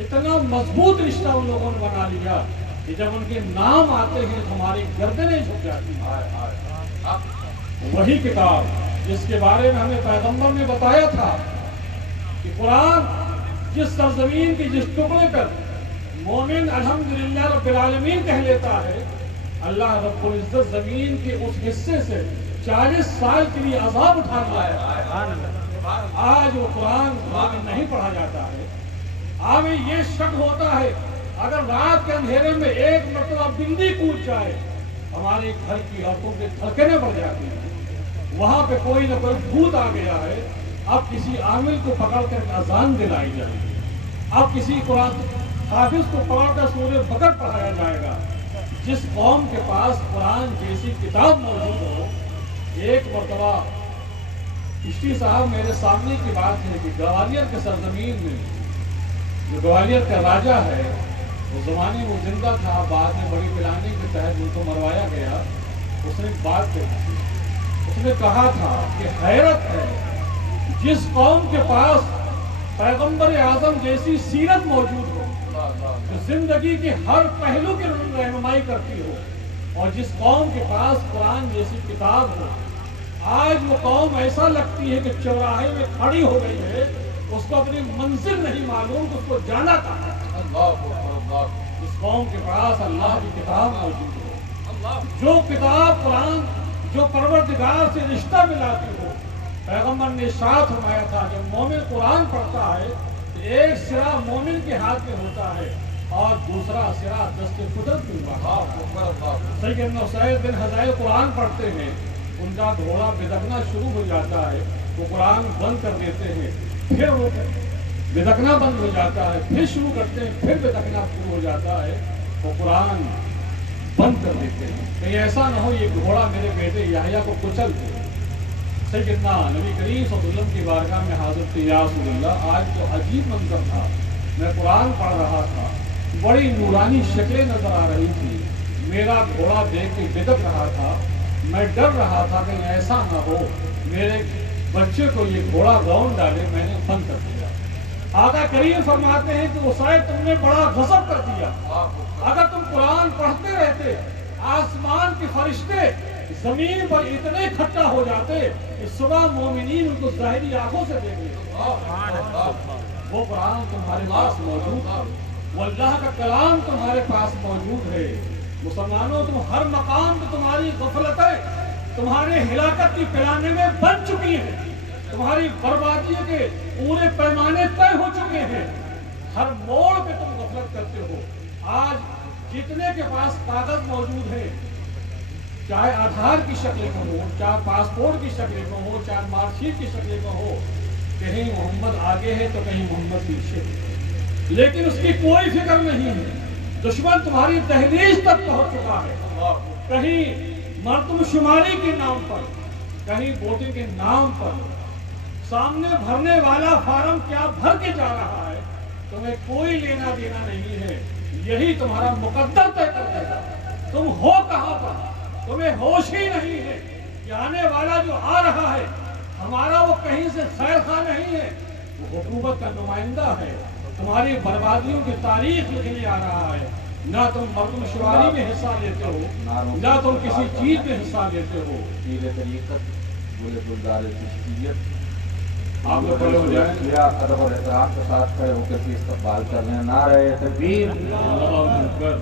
اتنا مضبوط رشتہ ان لوگوں نے بنا لیا کہ جب ان کے نام آتے ہیں تو ہماری گردنیں جھک جاتی ہیں۔ وہی کتاب جس کے بارے میں ہمیں پیغمبر نے بتایا تھا کہ قرآن جس سرزمین کی جس ٹکڑے پر مومن الحمدللہ رب العالمین کہہ لیتا ہے، اللہ رب العزت زمین کے اس حصے سے 40 سال کے لیے عذاب اٹھا لیا ہے۔ آج وہ قرآن میں نہیں پڑھا جاتا ہے۔ ہمیں یہ شک ہوتا ہے اگر رات کے اندھیرے میں ایک مرتبہ بندی کود جائے ہمارے گھر کی عورتوں کے دھڑکنیں بڑھ جاتی ہیں، وہاں پہ کوئی نہ کوئی بھوت آ گیا ہے، اب کسی عامل کو پکڑ کر اذان دلائی جائے گی، اب کسی قرآن حافظ کو پکڑ کر سورہ بقرہ پڑھایا جائے گا۔ جس قوم کے پاس قرآن جیسی کتاب موجود ہو، ایک مرتبہ چشتی صاحب میرے سامنے کی بات ہے کہ گوالیر کے سرزمین میں جو گوالیر کا راجہ ہے، اس زمانے وہ زندہ تھا، بعد میں بڑی پلاننگ کے تحت ان کو مروایا گیا۔ اس نے ایک بات کہی تھی، اس نے کہا تھا کہ حیرت ہے جس قوم کے پاس پیغمبر اعظم جیسی سیرت موجود ہو، جو زندگی کے ہر پہلو کی رہنمائی کرتی ہو، اور جس قوم کے پاس قرآن جیسی کتاب ہو، آج وہ قوم ایسا لگتی ہے کہ چوراہے میں کھڑی ہو گئی ہے، اس کو اپنی منزل نہیں معلوم کہ اس کو جانا کہاں ہے۔ اس قوم کے پاس اللہ کی کتاب موجود ہو، جو کتاب قرآن جو پروردگار سے رشتہ ملاتی ہو۔ پیغمبر نے ارشاد فرمایا تھا جب مومن قرآن پڑھتا ہے تو ایک سرا مومن کے ہاتھ میں ہوتا ہے اور دوسرا سرا دست قدرت میں ہوتا ہے۔ سیدنا اسید بن حضیر قرآن پڑھتے ہیں، ان کا گھوڑا بدکنا شروع ہو جاتا ہے، وہ قرآن بند کر دیتے ہیں، پھر وہ بدکنا بند ہو جاتا ہے، پھر شروع کرتے ہیں، پھر بدکنا شروع ہو جاتا ہے، وہ قرآن بند کر دیتے ہیں۔ کہیں ایسا نہ ہو یہ گھوڑا میرے بیٹے یحییٰ کو کچل دے۔ سیدنا نبی کریم صلی اللہ علیہ وسلم کی بارگاہ میں حضرت یا رسول اللہ، آج تو عجیب منظر تھا، میں قرآن پڑھ رہا تھا، بڑی نورانی شکلیں نظر آ رہی تھی، میرا گھوڑا دیکھ کے بدک رہا تھا، میں ڈر رہا تھا کہ ایسا نہ ہو میرے بچے کو یہ گھوڑا گاؤں ڈالے، میں نے بند کر دیا۔ آقا کریم فرماتے ہیں کہ اسید تم نے بڑا غضب کر دیا، اگر تم قرآن پڑھتے رہتے آسمان کے فرشتے زمین پر اتنے اکٹھا ہو جاتے کہ صبح مومنین ان کو ظاہری آنکھوں سے دیکھتے۔ وہ قرآن تمہارے پاس موجود ہے، وہ اللہ کا کلام تمہارے پاس موجود ہے۔ مسلمانوں تم ہر مقام پہ تمہاری غفلتیں تمہارے ہلاکت کی پلانے میں بن چکی ہیں، تمہاری بربادی کے پورے پیمانے طے ہو چکے ہیں، ہر موڑ پہ تم غفلت کرتے ہو۔ آج جتنے کے پاس کاغذ موجود ہے، چاہے آدھار کی شکل کا ہو، چاہے پاسپورٹ کی شکل کا ہو، چاہے مارک شیٹ کی شکل کا ہو، کہیں محمد آگے ہے تو کہیں محمد پیچھے ہے، لیکن اس کی کوئی فکر نہیں ہے۔ دشمن تمہاری دہلیز تک پہنچ چکا ہے، کہیں مردم شماری کے نام پر، کہیں ووٹنگ کے نام پر، سامنے بھرنے والا فارم کیا بھر کے جا رہا ہے، تمہیں کوئی لینا دینا نہیں ہے، یہی تمہارا مقدر طے کر دے گا۔ تم ہو کہاں پر، تمہیں ہوش ہی نہیں ہے کہ آنے والا جو آ رہا ہے ہمارا وہ کہیں سے خیر خواہ نہیں ہے، وہ حکومت کا نمائندہ ہے، تمہاری بربادیوں کی تاریخ لکھنے آ رہا ہے۔ نہ تم مردم شماری میں حصہ لیتے ہو، نہ تم کسی چیز میں حصہ لیتے ہو۔ آپ لوگ کھڑے ہو جائیں، ادب اور احترام کے ساتھ کھڑے ہو کر کے استقبال کر رہے ہیں۔ نعرہ تکبیر! اللہ اکبر!